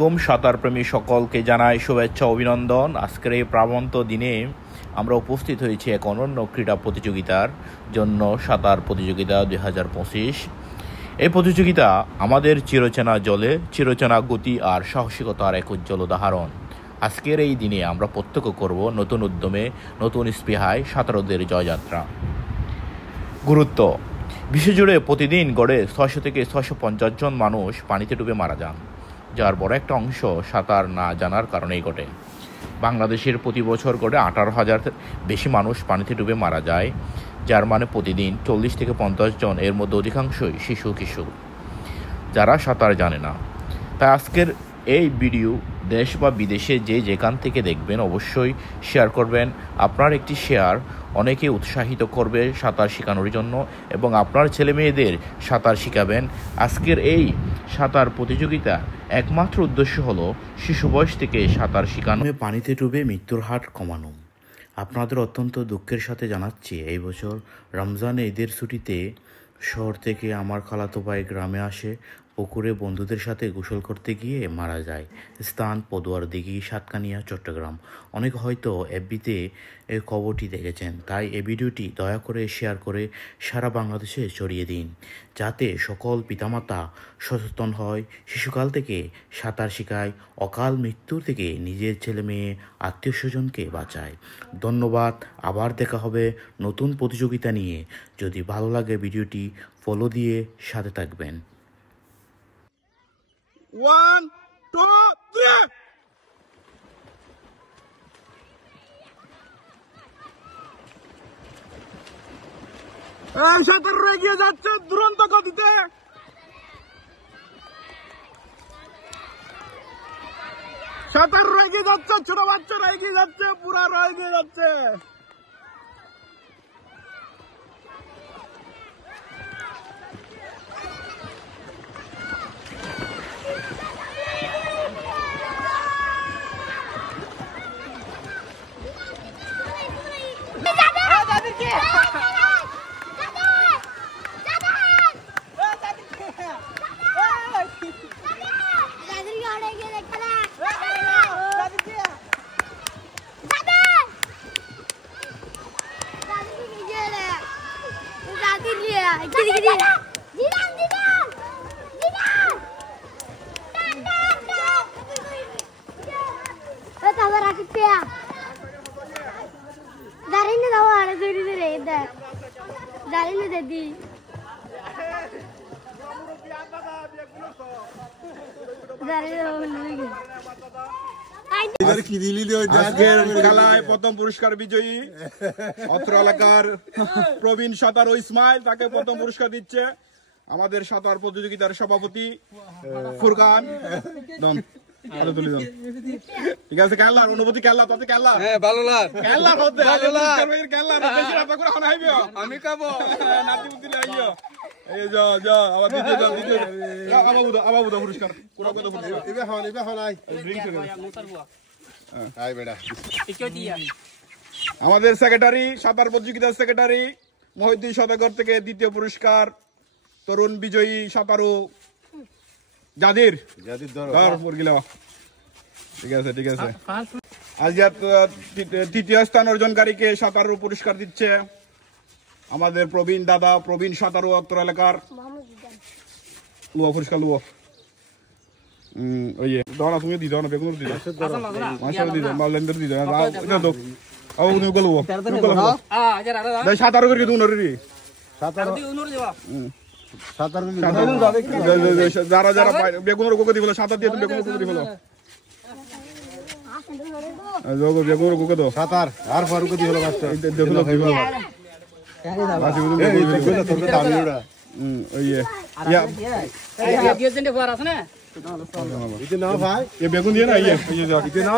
আলাইকুম সাঁতারপ্রেমী সকলকে জানাই শুভেচ্ছা অভিনন্দন। আজকের এই প্রাবন্ত দিনে আমরা উপস্থিত হয়েছি এক অনন্য ক্রীড়া প্রতিযোগিতার জন্য, সাঁতার প্রতিযোগিতা 2025। এই প্রতিযোগিতা আমাদের চিরচেনা জলে চিরচেনা গতি আর সাহসিকতার এক উজ্জ্বল উদাহরণ। আজকের এই দিনে আমরা প্রত্যক্ষ করব নতুন উদ্যমে, নতুন স্পৃহায় সাঁতারুদের জয়যাত্রা। গুরুত্ব: বিশ্বজুড়ে প্রতিদিন গড়ে 600 থেকে 650 জন মানুষ পানিতে ডুবে মারা যান, যার বড় একটা অংশ সাঁতার না জানার কারণেই ঘটে। বাংলাদেশের প্রতি বছর গড়ে 18,000 বেশি মানুষ পানিতে ডুবে মারা যায়, যার মানে প্রতিদিন 40 থেকে 50 জন, এর মধ্যে অধিকাংশই শিশু কিশোর, যারা সাঁতার জানে না। তাই আজকের এই ভিডিও দেশ বা বিদেশে যেখান থেকে দেখবেন অবশ্যই শেয়ার করবেন। আপনার একটি শেয়ার অনেকে উৎসাহিত করবে সাঁতার শেখানোর জন্য, এবং আপনার ছেলে মেয়েদের সাঁতার শেখাবেন। আজকের এই সাঁতার প্রতিযোগিতা একমাত্র উদ্দেশ্য হলো শিশু বয়স থেকে সাঁতার শেখানো, পানিতে ডুবে মৃত্যুর হার কমানো। আপনাদের অত্যন্ত দুঃখের সাথে জানাচ্ছি, এই বছর রমজানে ঈদের ছুটিতে শহর থেকে আমার খালাতো ভাই গ্রামে আসে। পুকুরে বন্ধুদের সাথে গোসল করতে গিয়ে মারা যায়। স্থান পদুয়ার দিঘি, সাতকানিয়া, চট্টগ্রাম। অনেক হয়তো এফবিতে এই খবরটি দেখেছেন, তাই এই ভিডিওটি দয়া করে শেয়ার করে সারা বাংলাদেশে ছড়িয়ে দিন, যাতে সকল পিতামাতা সচেতন হয়, শিশুকাল থেকে সাঁতার শেখায়, অকাল মৃত্যুর থেকে নিজের ছেলে মেয়ে আত্মীয় স্বজনকে বাঁচায়। ধন্যবাদ। আবার দেখা হবে নতুন প্রতিযোগিতা নিয়ে। যদি ভালো লাগে ভিডিওটি ফলো দিয়ে সাথে থাকবেন। 1, 2, 3. সাঁতার এগিয়ে যাচ্ছে দুরন্ত গতিতে। সাঁতার এগিয়ে যাচ্ছে, ছোট বাচ্চারা এগিয়ে যাচ্ছে, বুড়ারা এগিয়ে যাচ্ছে। খেলায় প্রথম পুরস্কার বিজয়ী অত্র এলাকার প্রবীণ সাঁতারু ইসমাইল, তাকে প্রথম পুরস্কার দিচ্ছে আমাদের সাঁতার প্রতিযোগিতার সভাপতি ফুরকান। ঠিক আছে, খেলার অনুভূতি, খেলা তাতে খেলা ভালো লাগে, খেলার মধ্যে আমি খাবো নাতি লাগিও। এই যা যা আবার দ্বিতীয় আবাবুদা পুরস্কার আমাদের সেক্রেটারি, সাঁতার প্রতিযোগিতার সেক্রেটারি মহিউদ্দিন সদাগর থেকে দ্বিতীয় পুরস্কার তরুণ বিজয়ী সাঁতারু জাদির। ঠিক আছে ঠিক আছে। আজ তৃতীয় স্থান অর্জনকারীকে সাঁতারু পুরস্কার দিচ্ছে আমাদের প্রবীণ দাদা, প্রবীণ সাঁতারু অত্র এলাকার। লুয়া পুরস্কার লুয়া। ওই দাও না, তুমি দি দাও না, বেগুন দি দাও, মাছের দি দাও, মাললেন্ডার দি দাও, এটা দাও। আও তুমি গলু সাঁতারু করে দিও নরি সাঁতারু সাঁতার যারা যারা বেগুনের কোকে দিবলো, সাঁতার দিয়ে তুমি বেগুনের কোকে দিবলো, বেগুনের কোকে দাও সাঁতার আর ফারুকে দিবলো মাছটা দেখলো দিবলো। বেগুন দিয়ে না